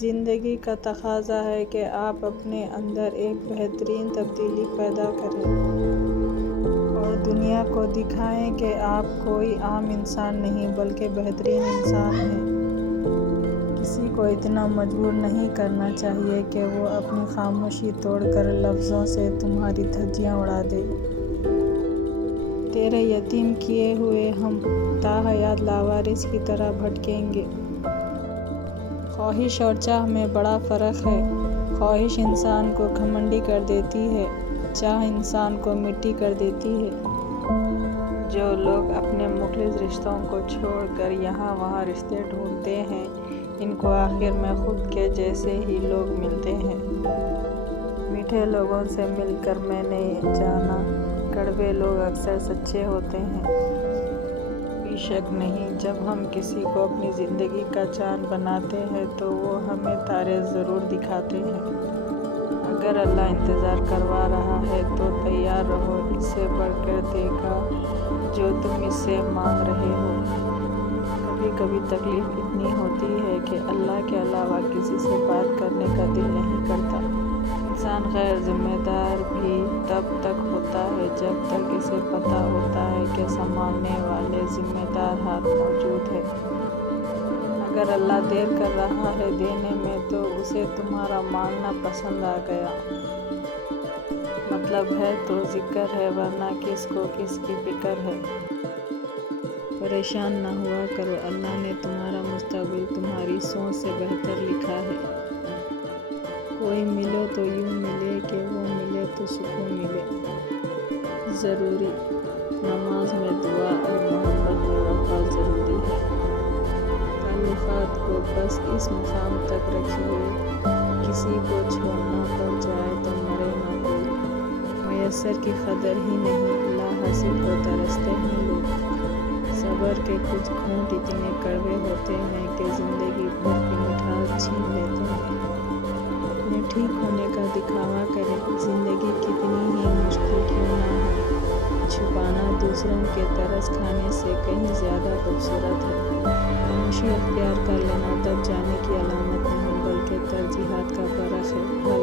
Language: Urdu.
زندگی کا تقاضا ہے کہ آپ اپنے اندر ایک بہترین تبدیلی پیدا کریں اور دنیا کو دکھائیں کہ آپ کوئی عام انسان نہیں بلکہ بہترین انسان ہیں۔ کسی کو اتنا مجبور نہیں کرنا چاہیے کہ وہ اپنی خاموشی توڑ کر لفظوں سے تمہاری دھجیاں اڑا دے۔ تیرے یتیم کیے ہوئے ہم تاحیات لاوارث کی طرح بھٹکیں گے۔ خواہش اور چاہ میں بڑا فرق ہے۔ خواہش انسان کو گھمنڈی کر دیتی ہے، چاہ انسان کو مٹی کر دیتی ہے۔ جو لوگ اپنے مخلص رشتوں کو چھوڑ کر یہاں وہاں رشتے ڈھونڈتے ہیں، ان کو آخر میں خود کے جیسے ہی لوگ ملتے ہیں۔ میٹھے لوگوں سے مل کر میں نے جانا، کڑوے لوگ اکثر سچے ہوتے ہیں۔ کوئی شک نہیں، جب ہم کسی کو اپنی زندگی کا چاند بناتے ہیں تو وہ ہمیں تارے ضرور دکھاتے ہیں۔ اگر اللہ انتظار کروا رہا ہے تو تیار رہو، اس سے بڑھ کر دے گا جو تم اس سے مانگ رہے ہو۔ کبھی کبھی تکلیف اتنی ہوتی ہے کہ اللہ کے علاوہ کسی سے بات کرنے کا دل نہیں کرتا۔ انسان غیر ذمہ دار بھی تب تک ہوتا ہے جب تک اسے پتہ ہوتا ہے کہ سنبھالنے والے ذمہ دار ہاتھ موجود ہے۔ اگر اللہ دیر کر رہا ہے دینے میں تو اسے تمہارا مانگنا پسند آ گیا۔ مطلب ہے تو ذکر ہے، ورنہ کس کو کس کی فکر ہے۔ پریشان نہ ہوا کرو، اللہ نے تمہارا مستقبل تمہاری سوچ سے بہتر لکھا ہے۔ کوئی ملے تو یوں ملے کہ وہ ملے تو سکون ملے۔ ضروری نماز میں دعا اور محبت میں وفا ضروری ہے۔ تعلقات کو بس اس مقام تک رکھیے، کسی کو چھوڑنا پڑ جائے تو مرے نہ کوئی۔ میسر کی قدر ہی نہیں، لا حاصل کو ترستے ہیں لوگ۔ صبر کے کچھ گھونٹ اتنے کڑوے ہوتے ہیں کہ زندگی بھر کی مٹھاس چھین لیتے ہیں۔ اپنے ٹھیک ہونے کا دکھاوا کریں، زندگی کتنی ہی مشکل کیوں نہ ہو۔ چھپانا دوسروں کے ترس کھانے سے کہیں زیادہ خوبصورت ہے۔ خاموشی اختیار کر لینا دب جانے کی علامت نہیں بلکہ ترجیحات کا فرق ہے۔